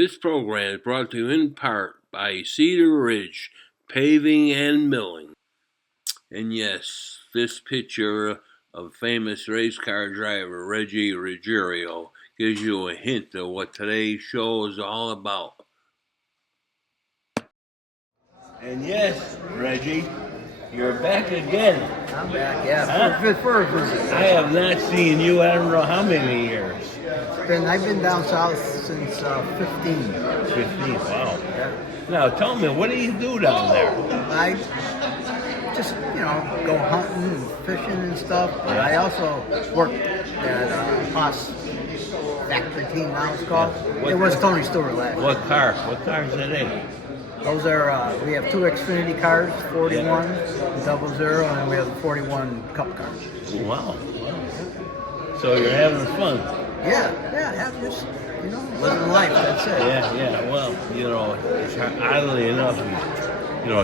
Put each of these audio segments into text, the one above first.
This program is brought to you in part by Cedar Ridge Paving and Milling. And yes, this picture of famous race car driver Reggie Ruggiero gives you a hint of what today's show is all about. And yes, Reggie, you're back again. I'm back, yeah, Huh? for a visit. I have not seen you I don't know how many years. I've been down south since 15. 15, wow. Yeah. Now tell me, what do you do down there? I just, go hunting and fishing and stuff, but I also work at Haas Factory Team now it's called. What- It was Tony Stewart last year. What car? What cars are they? Those are, we have two Xfinity cars, 41, 00, and we have the 41 Cup cars. Wow. So you're having fun. Yeah, just, living life, that's it. Yeah. Well, it's oddly enough,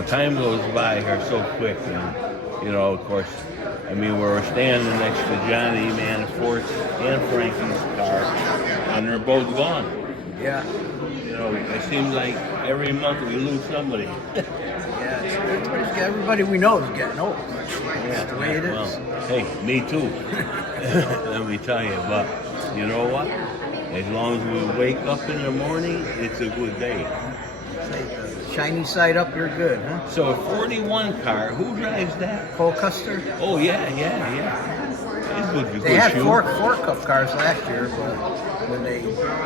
time goes by here so quick. And, of course, we're standing next to Johnny Manafort's and Frankie's car, and they're both gone. Yeah. It seems like every month we lose somebody. Yeah, everybody we know is getting old. That's the way it is. Well, hey, me too. Let me tell you, but you know what? As long as we wake up in the morning, it's a good day. Shiny side up, you're good, huh? So a 41 car, who drives that? Cole Custer. Oh, yeah. It's good. They had four Cup cars last year, but when they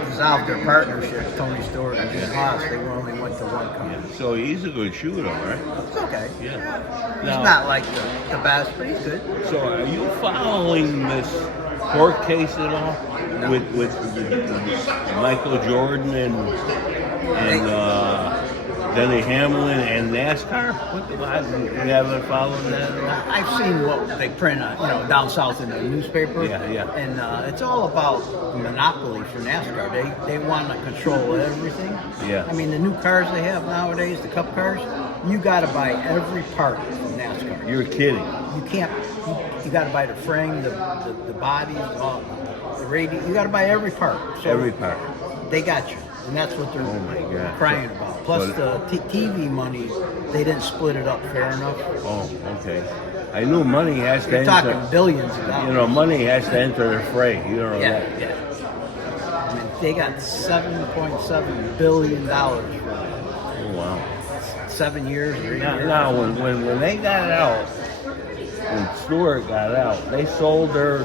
dissolved their partnership, Tony Stewart and Jim Haas, they only went to one car. Yeah. So he's a good shooter, right? It's okay. Yeah. He's Now- not like the best, but he's good. So are you following this court case at all? No. With Michael Jordan and Denny Hamlin and NASCAR? You haven't followed that at all? I've seen what they print, down south in the newspaper. Yeah. And it's all about monopoly for NASCAR. They want to control everything. Yeah. The new cars they have nowadays, the Cup cars, you got to buy every part from NASCAR. You're kidding. You can't. You got to buy the frame, the body, all the radio. You got to buy every part. So Every part. They got you, and that's what they're Oh my God. crying about. Plus the TV money, they didn't split it up fair enough. Oh, okay. I knew money has to You're talking enter. billions of dollars. Money has to enter the fray. That. Yeah. They got $7.7 billion for Oh, wow. 7 years or 8 years. Now when they got out, when Stewart got out, they sold their,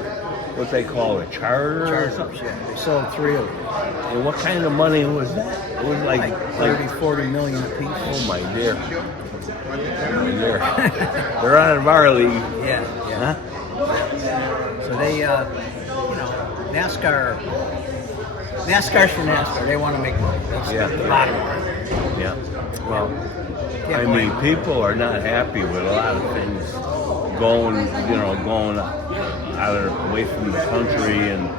what they call a charter or Chargers, something. yeah. They sold 3 of them. And what kind of money was that? It was Like 30, 40 million a piece. oh my dear. They're out of our league. Yeah. Huh? So they, NASCAR's for NASCAR. They want to make money. That's the bottom line. Yeah. Well, Yeah, people are not happy with a lot of things going out away from the country, and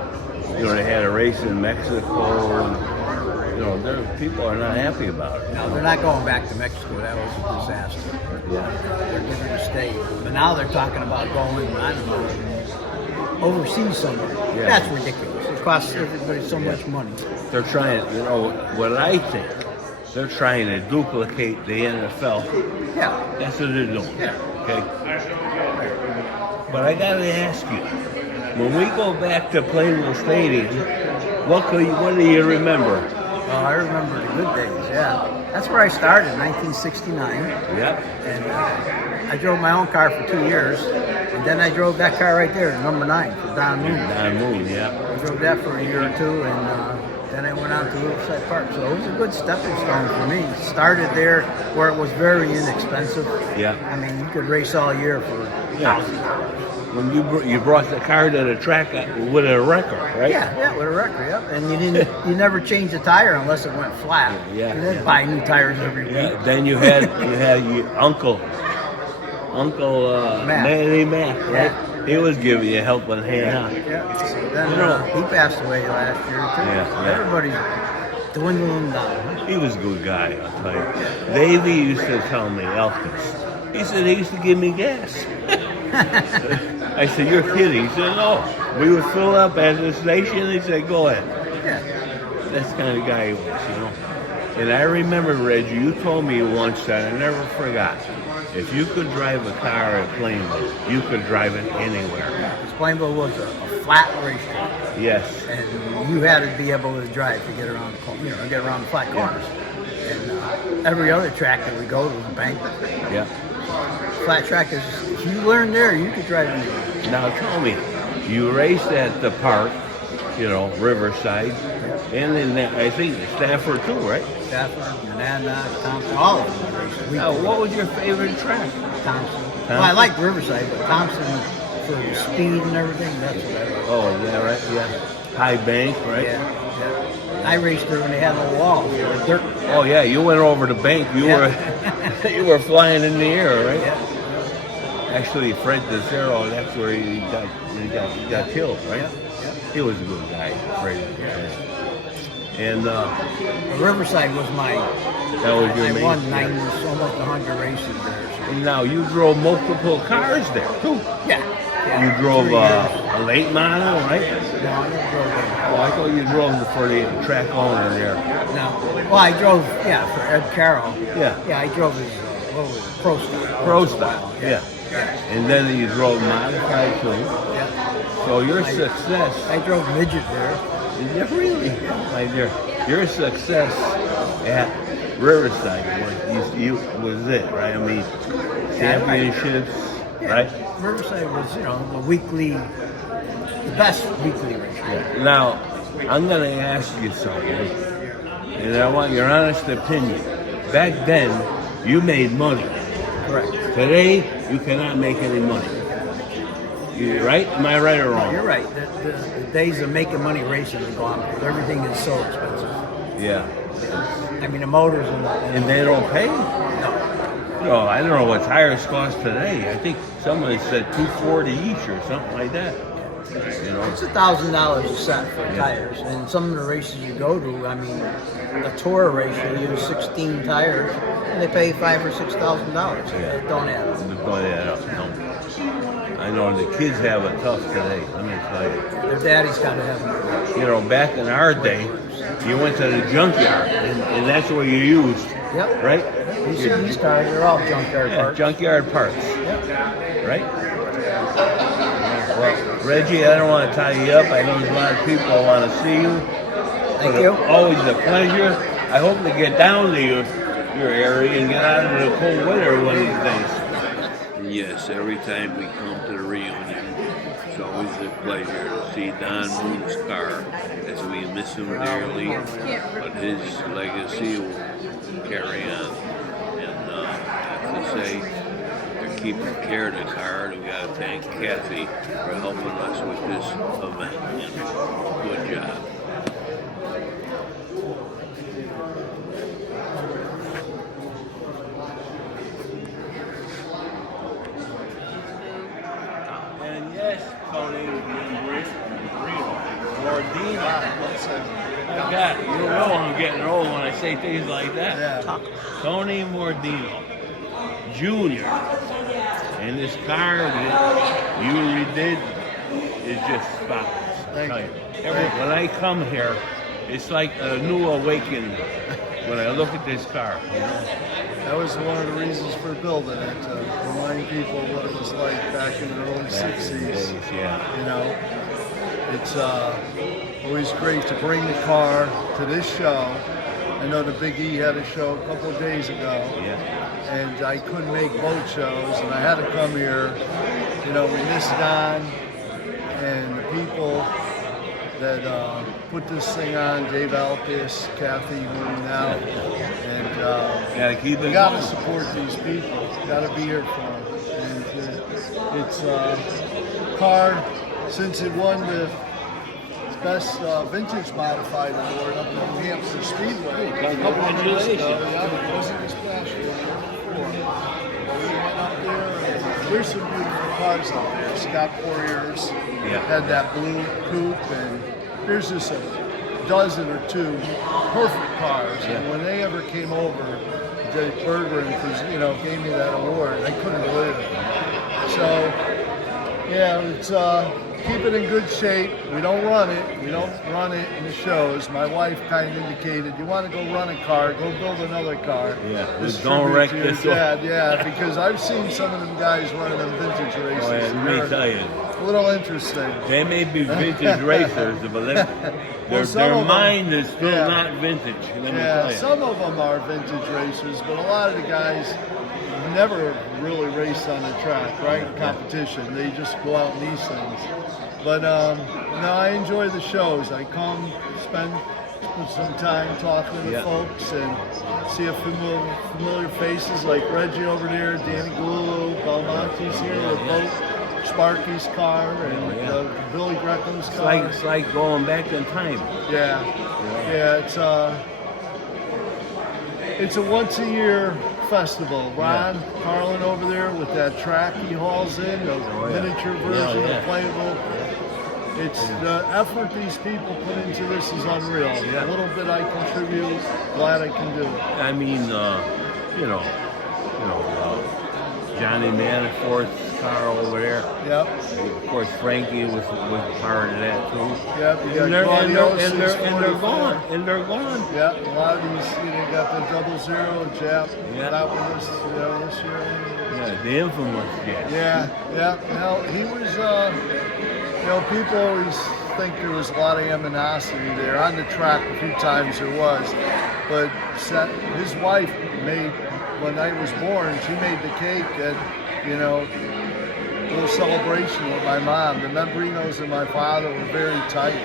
they had a race in Mexico, and people are not happy about it. No, they're not going back to Mexico. That was a disaster. Yeah. They're going to stay. But now they're talking about going, I don't know, overseas somewhere. Yeah. That's ridiculous. It costs everybody so much money. They're trying, what I think, they're trying to duplicate the NFL. Yeah. That's what they're doing. Yeah. Okay. But I got to ask you, when we go back to Planville Stadium, what do you remember? Oh, I remember the good days, yeah. That's where I started, 1969. Yep. And I drove my own car for 2 years. And then I drove that car right there, number 9, for Don Moon. Don Moon, yeah. I drove that for a year or two, and then I went out to Riverside Park. So it was a good stepping stone for me. Started there where it was very inexpensive. Yeah. You could race all year for $1,000. When you brought the car to the track with a record, right? Yeah, with a record, yep. And you never changed the tire unless it went flat. Yeah. You didn't buy new tires every week. Yeah. Then you had your Uncle Manny Mac, right? Yeah. He was giving you a helping hand. Yeah. So then he passed away last year too. Yeah. Everybody's dwindling down. He was a good guy, I'll tell you. Davey used to tell me, Elkins, he said he used to give me gas. I said, you're kidding. He said, no. We would fill up at the station. He said, go ahead. Yeah. that's the kind of guy he was. And I remember, Reggie, you told me once that I never forgot. If you could drive a car at Plainville, you could drive it anywhere. Because Plainville was a flat racetrack. Yes. And you had to be able to drive to get around get around the flat corners. And every other track that we go to was a bank. Yeah. Flat track is, if you learn there, you could drive anywhere. Now tell me, you raced at the park, Riverside, and then I think Stafford too, right? Stafford, Monadnock, Thompson, all of them raced. Now, what was your favorite track? Thompson. Well, I like Riverside, but Thompson for the speed and everything, that's what I like. Oh, yeah, right, yeah. High bank, right? Yeah. I raced there when they had no walls. They were dirt. Oh, yeah, you went over the bank. You were flying in the air, right? Yeah. Actually, Fred DeZero, that's where he got killed, right? Yeah. He was a good guy, Fred. And Riverside was my. That was your I main. won 90, almost 100 races there. So. And now you drove multiple cars there too. Yeah. You drove a late model, right? No, I never drove there. Oh, I thought you drove for the track owner there. No. Well, I drove, for Ed Carroll. Yeah. Yeah, I drove his, Pro Star. Pro Style, yeah. And then you drove modified too. Yeah. So your success. I drove midget there. Yeah, really? Like your success at Riverside was it, right? I mean, championships, right? Riverside was, the best weekly race. Yeah. Now, I'm going to ask you something, and I want your honest opinion. Back then, you made money. Correct. Today, you cannot make any money. You right? Am I right or wrong? You're right. The days of making money racing are gone because everything is so expensive. Yeah. I mean, the motors and they don't pay? No, I don't know what tires cost today. I think somebody said $240 each or something like that. It's $1,000 a set for tires, and some of the races you go to, I mean, a tour race you use 16 tires, and they pay $5,000 or $6,000. It don't add up. It don't add up. No. I know the kids have it tough today. Let me tell you. Their daddy's got to have it. Back in our day, you went to the junkyard, and that's what you used. Yep. Right? You see these cars, they're all junkyard parts. Junkyard parts. Yep. Right? Well, Reggie, I don't want to tie you up. I know there's a lot of people who want to see you. Thank you. Always a pleasure. I hope to get down to your area and get out of the cold weather one of these days. Yes, every time we come to the reunion, it's always a pleasure to see Don Moon's car, as we miss him dearly, but his legacy will carry on. And I have to say, they're keeping care of the car, and we got to thank Kathy for helping us with this event. Good job. And yes, Tony Mordino. I got it. You know I'm getting old when I say things like that. Yeah. Tony Mordino, Jr. And this car that you redid is just spotless. Thank you. When I come here, it's like a new awakening when I look at this car. That was one of the reasons for building it, to remind people what it was like back in the early 60s. Yeah. It's always great to bring the car to this show. I know the Big E had a show a couple of days ago, and I couldn't make both shows, and I had to come here. We missed Don and the people that put this thing on, Dave Alpis, Kathy Moon now, and Gotta keep it gotta going. support these people. Gotta be here for them. And it's a car, since it won the best vintage modified award up in New Hampshire Speedway a couple of years ago. Yeah, it wasn't this past year. We went up there, and there's some beautiful cars up there. Scott Poirier's had that blue coupe, and there's just a dozen or two perfect cars. And when they ever came over, Jay Berger gave me that award, I couldn't believe it. So, it's keep it in good shape. We don't run it. We don't run it in the shows. My wife kind of indicated, you want to go run a car, go build another car. Yeah, This don't tribute wreck to your this one. dad. Yeah, because I've seen some of them guys running them vintage races. Oh, yeah, let me tell you. A little interesting. They may be vintage racers, but their them- mind is still yeah. not vintage. Let me Yeah, tell you. some of them are vintage racers, but a lot of the guys never really race on the track, right? In competition. They just go out in these things. But no, I enjoy the shows. I come, spend some time talking to Yeah. folks and see a familiar faces like Reggie over there, Danny Gulu, Belmonte's here, the boat, Sparky's car, and Billy Grecham's car. It's like going back in time. Yeah, it's a once a year festival. Ron Carlin over there with that track he hauls in, the miniature version of Planville. It's the effort these people put into this is unreal. Yeah. A little bit I contribute, glad I can do it. I mean, Johnny Manafort's car over there. Yep. Of course, Frankie was part of that too. Yep. You got And they're Claudio, gone. And they're gone. Yeah, a lot of these, got the 00 Jap. Yeah. That one was, this year. Yeah, the infamous Jap. Yeah. Now, he was, people always think there was a lot of animosity there. On the track, a few times there was. But his wife made, when I was born, she made the cake and, little celebration with my mom. The Membrinos and my father were very tight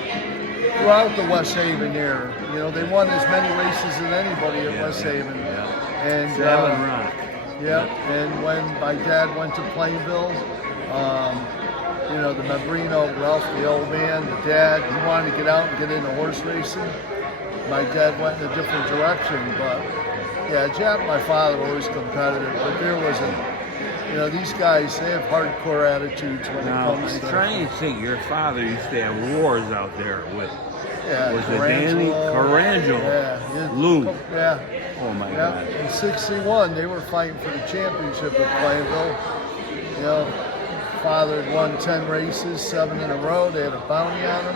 throughout the West Haven era. They won as many races as anybody at West Haven. Yeah. And 7 Rock. yeah, and when my dad went to Plainville, the Membrino, Ralph, the old man, the dad, he wanted to get out and get into horse racing. My dad went in a different direction, but yeah, Jap, my father, were always competitive, but there wasn't. These guys, they have hardcore attitudes when it comes to. I'm trying to think. Your father used to have wars out there with. Was it Danny Carangelo? Yeah. Lou. Yeah. Oh my God. In '61, they were fighting for the championship at Plainville. Father had won 10 races, 7 in a row. They had a bounty on him.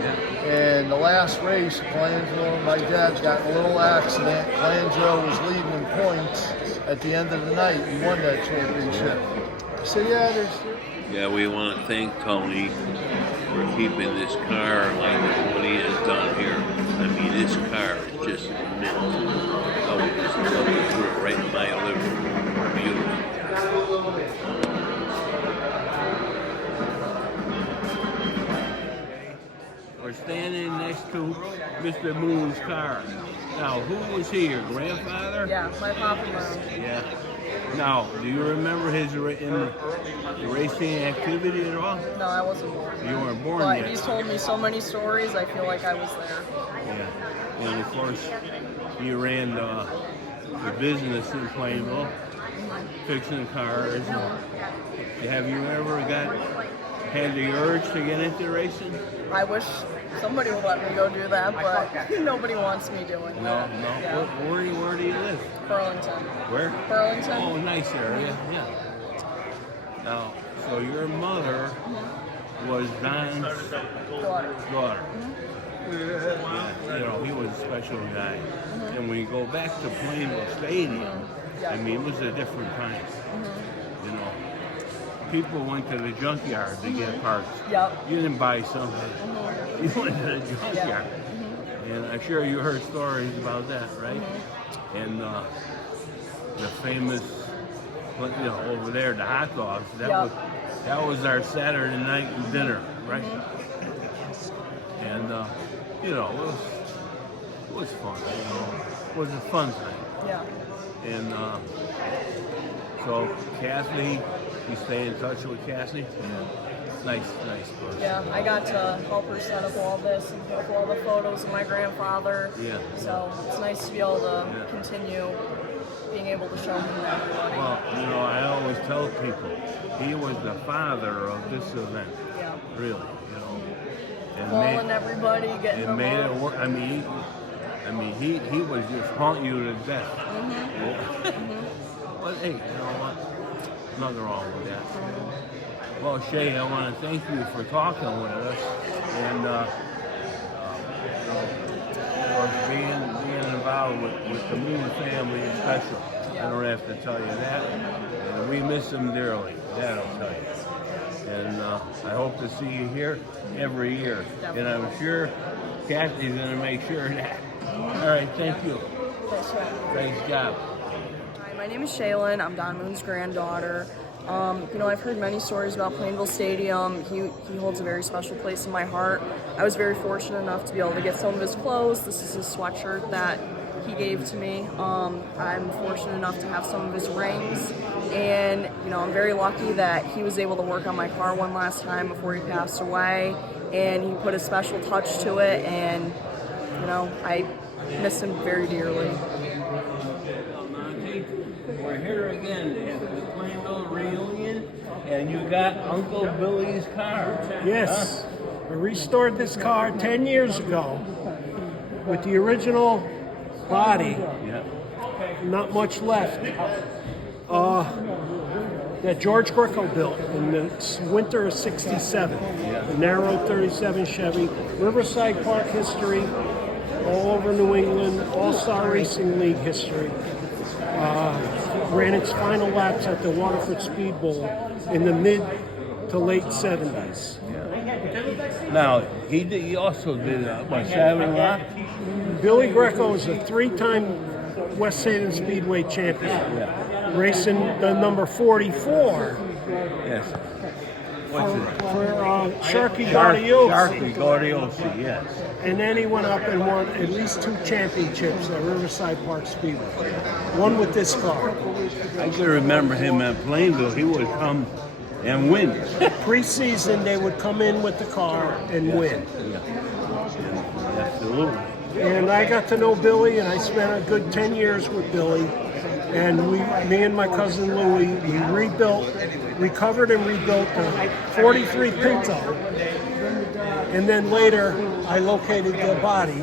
Yeah. And the last race, Colangelo, my dad got in a little accident. Colangelo was leading in points at the end of the night. He won that championship. So Yeah, we want to thank Tony for keeping this car like what he has done here. I mean, this car is just mint. Oh, we just love it through right in my living room. Beautiful. We're standing next to Mr. Moon's car. Now, who was he? Your grandfather? Yeah, my papa Moon. Yeah. Now, do you remember his racing activity at all? No, I wasn't born. You weren't born but yet. He's told me so many stories, I feel like I was there. Yeah. And of course, he ran the business in Plainville, fixing cars. Have you ever had the urge to get into racing? I wish somebody would let me go do that, but nobody wants me doing No. that. Yeah. Where do you live? Burlington. Where? Burlington. Oh, nice area. Yeah. Now, so your mother was Don's Daughter. daughter. Yeah, he was a special guy. And when you go back to Plainville Stadium, I mean, it was a different time. People went to the junkyard to get parts. Yep. You didn't buy something. You went to the junkyard. And I'm sure you heard stories about that, right? And the famous, over there, the hot dogs. That was our Saturday night dinner, right? And it was fun. It was a fun time. Yeah. And so Kathy, you stay in touch with Kathy? Nice person. Yeah, I got to help her set up all this and put up all the photos of my grandfather. Yeah. So it's nice to be able to continue being able to show him to everybody. Well, I always tell people, he was the father of this event. Yeah. Really, And Calling everybody, getting them made it up. work. I mean, he was just haunting you to death. But hey, you know what? Nothing wrong with that. Well, Shay, I want to thank you for talking with us, and of course, being involved with the Moon family is special. I don't have to tell you that. And we miss them dearly. That I'll tell you. And I hope to see you here every year. And I'm sure Kathy's going to make sure of that. All right, thank you. Thanks, job. Hi, my name is Shaylin. I'm Don Moon's granddaughter. I've heard many stories about Plainville Stadium. He holds a very special place in my heart. I was very fortunate enough to be able to get some of his clothes. This is his sweatshirt that he gave to me. I'm fortunate enough to have some of his rings. And, I'm very lucky that he was able to work on my car one last time before he passed away. And he put a special touch to it. And, I miss him very dearly. We're here again at the Planville reunion, and you got Uncle Billy's car. Yes, I restored this car 10 years ago with the original body. Yeah. Not much left. That George Greco built in the winter of '67. Yeah. Narrow 37 Chevy, Riverside Park history, all over New England, All-Star Racing League history. Ran its final laps at the Waterford Speed Bowl in the mid to late 70s. Now, he also did, Savin Rock? Billy Greco is a 3-time West Haven Speedway champion, Yeah. racing the number 44 Yes. What's it? for Sharkey Guardiosi. Sharkey Guardiosi, yes. And then he went up and won at least 2 championships at Riverside Park Speedway. One with this car. I can remember him at Plainville. He would come and win. Pre-season, they would come in with the car and win. Yeah. Absolutely. And I got to know Billy, and I spent a good 10 years with Billy. And me and my cousin Louie, we recovered and rebuilt the 43 Pinto. And then later, I located the body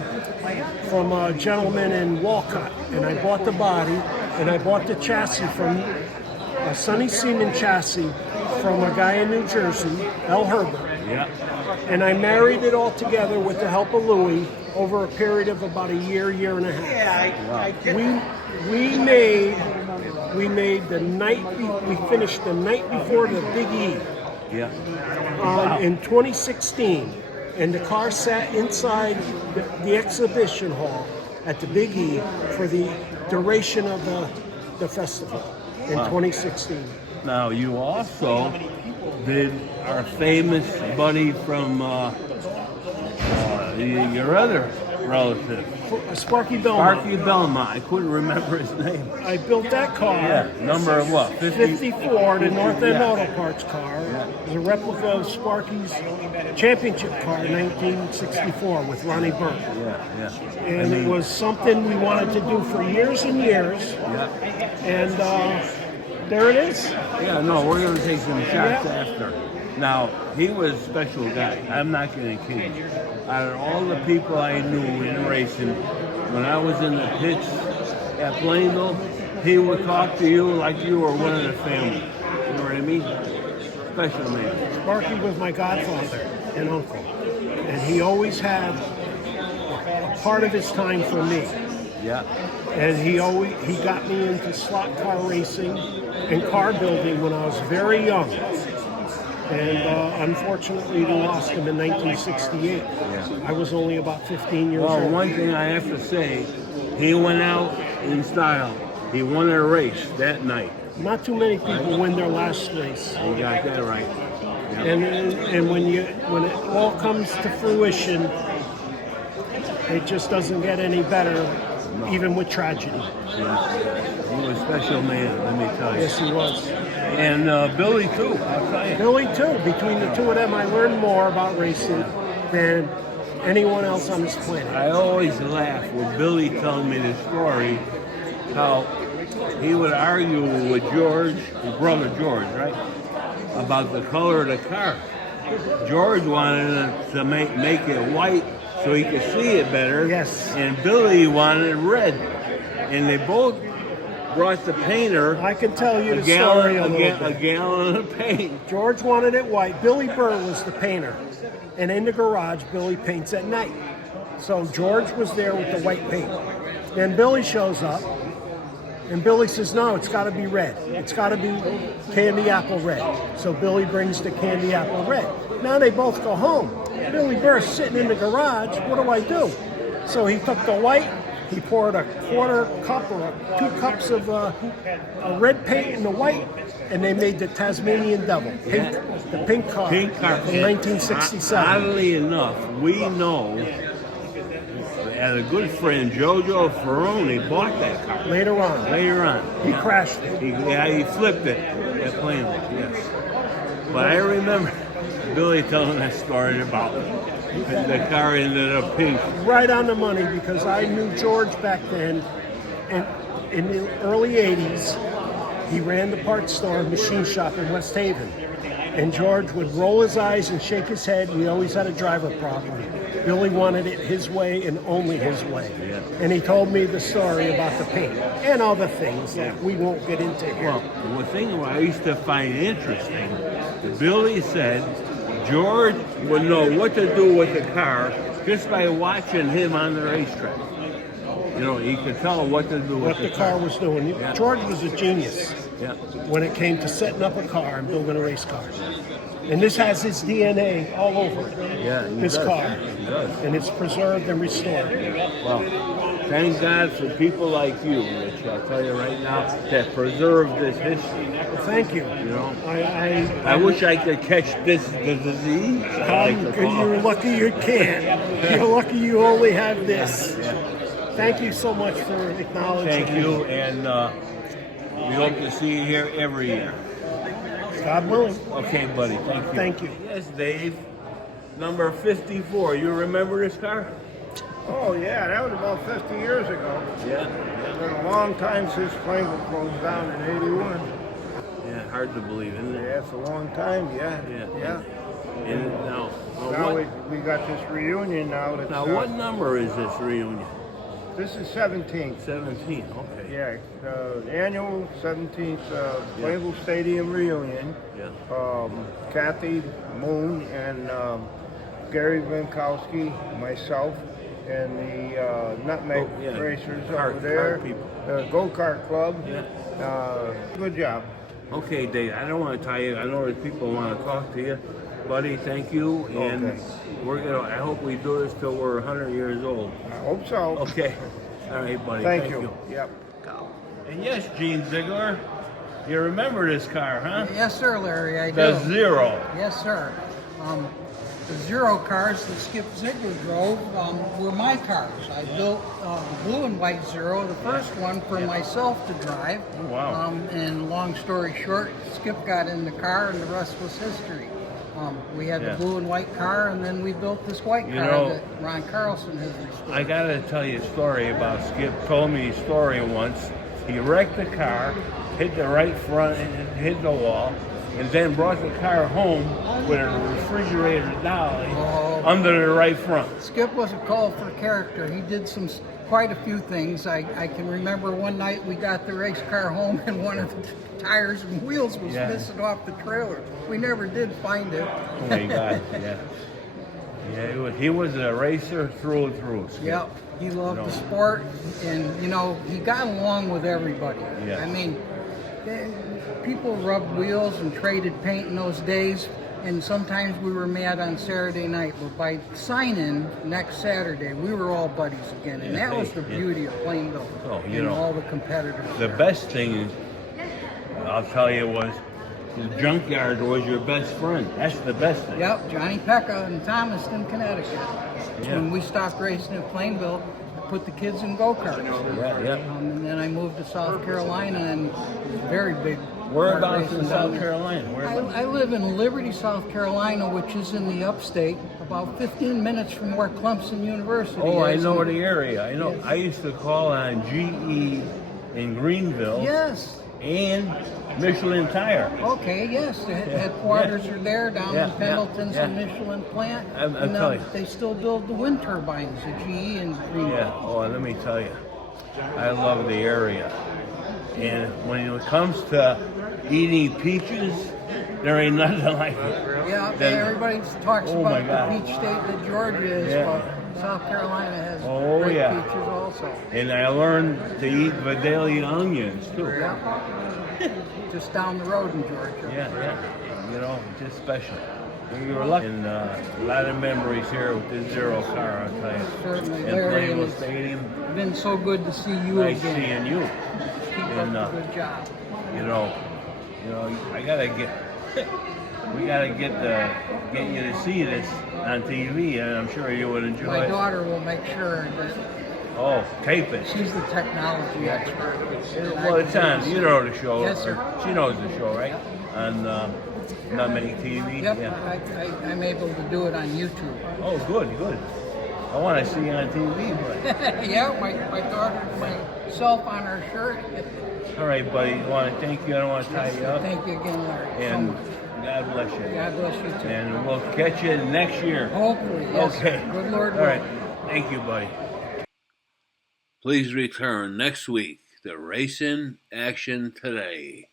from a gentleman in Walcott. And I bought the body, and I bought the chassis from a Sonny Seaman chassis from a guy in New Jersey, L. Herbert. Yeah. And I married it all together with the help of Louie over a period of about a year and a half. Wow. We made the night. We finished the night before the Big E Yeah. in 2016, and the car sat inside the exhibition hall at the Big E for the duration of the festival in 2016. Now, you also did our famous buddy from your other relative, Sparky Belmont. Sparky Belmont. I couldn't remember his name. I built that car. Yeah, number of what? 54, the North End Yeah. Auto Parts car. It was a replica of Sparky's championship car in 1964 with Ronnie Burke. Yeah. And it was something we wanted to do for years and years. Yeah. And there it is. Yeah, no, we're going to take some shots after. Now, he was a special guy. I'm not going to kid you. Out of all the people I knew in racing, when I was in the pits at Plainville, he would talk to you like you were one of the family. You know what I mean? Special man. Sparky was my godfather and uncle. And he always had a part of his time for me. Yeah. And he got me into slot car racing and car building when I was very young. And unfortunately, we lost him in 1968. I was only about 15 years Well, old. one thing I have to say, he went out in style. He won a race that night. Not too many people win their last race. You got that right. Yeah. And when it all comes to fruition, it just doesn't get any better, even with tragedy. Yeah. He was a special man, let me tell you. Yes, he was. And Billy, too, I'll tell you. Billy, too. Between the two of them, I learned more about racing than anyone else on this planet. I always laugh when Billy told me the story, how he would argue with George, his brother George, right, about the color of the car. George wanted to make it white so he could see it better. Yes. And Billy wanted it red. And they both brought the painter I can tell you a the story a little gallon, a bit. gallon of paint. George wanted it white. Billy Burr was the painter. And in the garage, Billy paints at night. So George was there with the white paint. Then Billy shows up, and Billy says, no, it's got to be red. It's got to be candy apple red. So Billy brings the candy apple red. Now they both go home. Billy Burr's sitting in the garage. What do I do? So he took the white, he poured a quarter cup or 2 cups of a red paint in the white, and they made the Tasmanian Devil, the pink car, Pink car. from 1967. Oddly enough, we know that a good friend, Jojo Ferroni, bought that car. Later on, he crashed it. He flipped it at Planville, yes. But I remember Billy telling that story about the car ended up pink. Right on the money, because I knew George back then, and in the early 80s, he ran the parts store and machine shop in West Haven. And George would roll his eyes and shake his head. We always had a driver problem. Billy wanted it his way and only his way. Yeah. And he told me the story about the paint and other things that we won't get into here. Well, one thing I used to find interesting, Billy said George would know what to do with the car just by watching him on the racetrack. You know, he could tell what to do with What the car was doing. Yeah. George was a genius Yeah. when it came to setting up a car and building a race car. And this has his DNA all over it. Yeah, he This does. car. He does. And it's preserved and restored. Well, thank God for people like you, Rich. I'll tell you right now, that preserve this history. Well, thank you. You know, I wish I could catch the disease. You're lucky you can't. You're lucky you only have this. Thank you so much for acknowledging Thank you, and we hope to see you here every year. God willing. Okay, buddy. Thank you. Thank you. Yes, Dave. Number 54. You remember this car? Oh yeah, that was about 50 years ago. Yeah. It's been a long time since Planville closed down in '81. Yeah, hard to believe, isn't it? Yeah, it's a long time. Yeah. Yeah. And now Now what, we got this reunion now. That's, what number is this reunion? This is 17th. 17. Okay. Yeah, annual 17th Planville Stadium reunion. Yeah. Kathy Moon and Gary Vinkowski, myself, and the Nutmeg Racers over there. Kart people. The Go-Kart Club. Yeah. Good job. Okay, Dave. I don't want to tie you. I know that people want to talk to you, buddy. Thank you, and Okay. we're gonna. I hope we do this till we're 100 years old. I hope so. Okay. All right, buddy. Thank you. Yep. And yes, Gene Ziegler, you remember this car, huh? Yes, sir, Larry, I The do. Zero. Yes, sir. The Zero cars that Skip Ziegler drove were my cars. I built the blue and white Zero, the first one for myself to drive. Oh, wow. And long story short, Skip got in the car and the rest was history. We had Yeah. the blue and white car, and then we built this white You car know, that Ron Carlson has restored. I gotta tell you a story about Skip. Told me a story once. He wrecked the car, hit the right front, and hit the wall, and then brought the car home with a refrigerator dolly under the right front. Skip was a colorful character. He did quite a few things. I can remember one night we got the race car home and one of the tires and wheels was missing off the trailer. We never did find it. Oh my God! Yeah. Yeah, he was a racer through and through. Skip. Yep, he loved the sport, and he got along with everybody. Yeah. I mean, people rubbed wheels and traded paint in those days, and sometimes we were mad on Saturday night. But by sign-in next Saturday, we were all buddies again, and that was the beauty of Plainville and all the competitors. The best thing, I'll tell you, was the junkyard was your best friend. That's the best thing. Yep, Johnny Pecca in Thomaston, Connecticut. Yeah. When we stopped racing at Plainville, I put the kids in go-karts. Yeah. And then I moved to South Carolina, and it was a very big. Whereabouts kart in racing South down there. Carolina? I live in Liberty, South Carolina, which is in the upstate, about 15 minutes from where Clemson University Oh, I is. know the area. I know. Yes. I used to call on GE in Greenville Yes. and Michelin Tire. Okay, yes, the headquarters are there down in Pendleton's yeah. the Michelin plant. I'm and telling you. they still build the wind turbines, the GE in Greenville. Yeah. Oh, let me tell you, I love the area. And when it comes to eating peaches, there ain't nothing like it. Yeah, everybody talks about the peach state that Georgia is, but South Carolina has great peaches also. And I learned to eat Vidalia onions too. Yeah. Just down the road in Georgia. Yeah. You know, just special. We were lucky. And a lot of memories here with this Zero car, I'll tell you. Certainly, And Larry, Planville it's Stadium. been so good to see you Nice again. seeing you. Keep And, up the good job. You know, we gotta get you to see this on TV, and I'm sure you would enjoy My it. daughter will make sure that Tape it. she's the technology expert. Well, it's on. You know the show. Yes, sir. She knows the show, right? On Not Many TV. Yep, Yeah. I'm able to do it on YouTube. Oh, good. I want to see you on TV, but. Yeah, my daughter, myself on her shirt. All right, buddy. I want to thank you. I don't want to tie you up. Thank you again, Larry. So And much. God bless you. God bless you too. And we'll catch you next year. Hopefully, yes. Okay. Good Lord All right. willing. Thank you, buddy. Please return next week to Racing Action Today.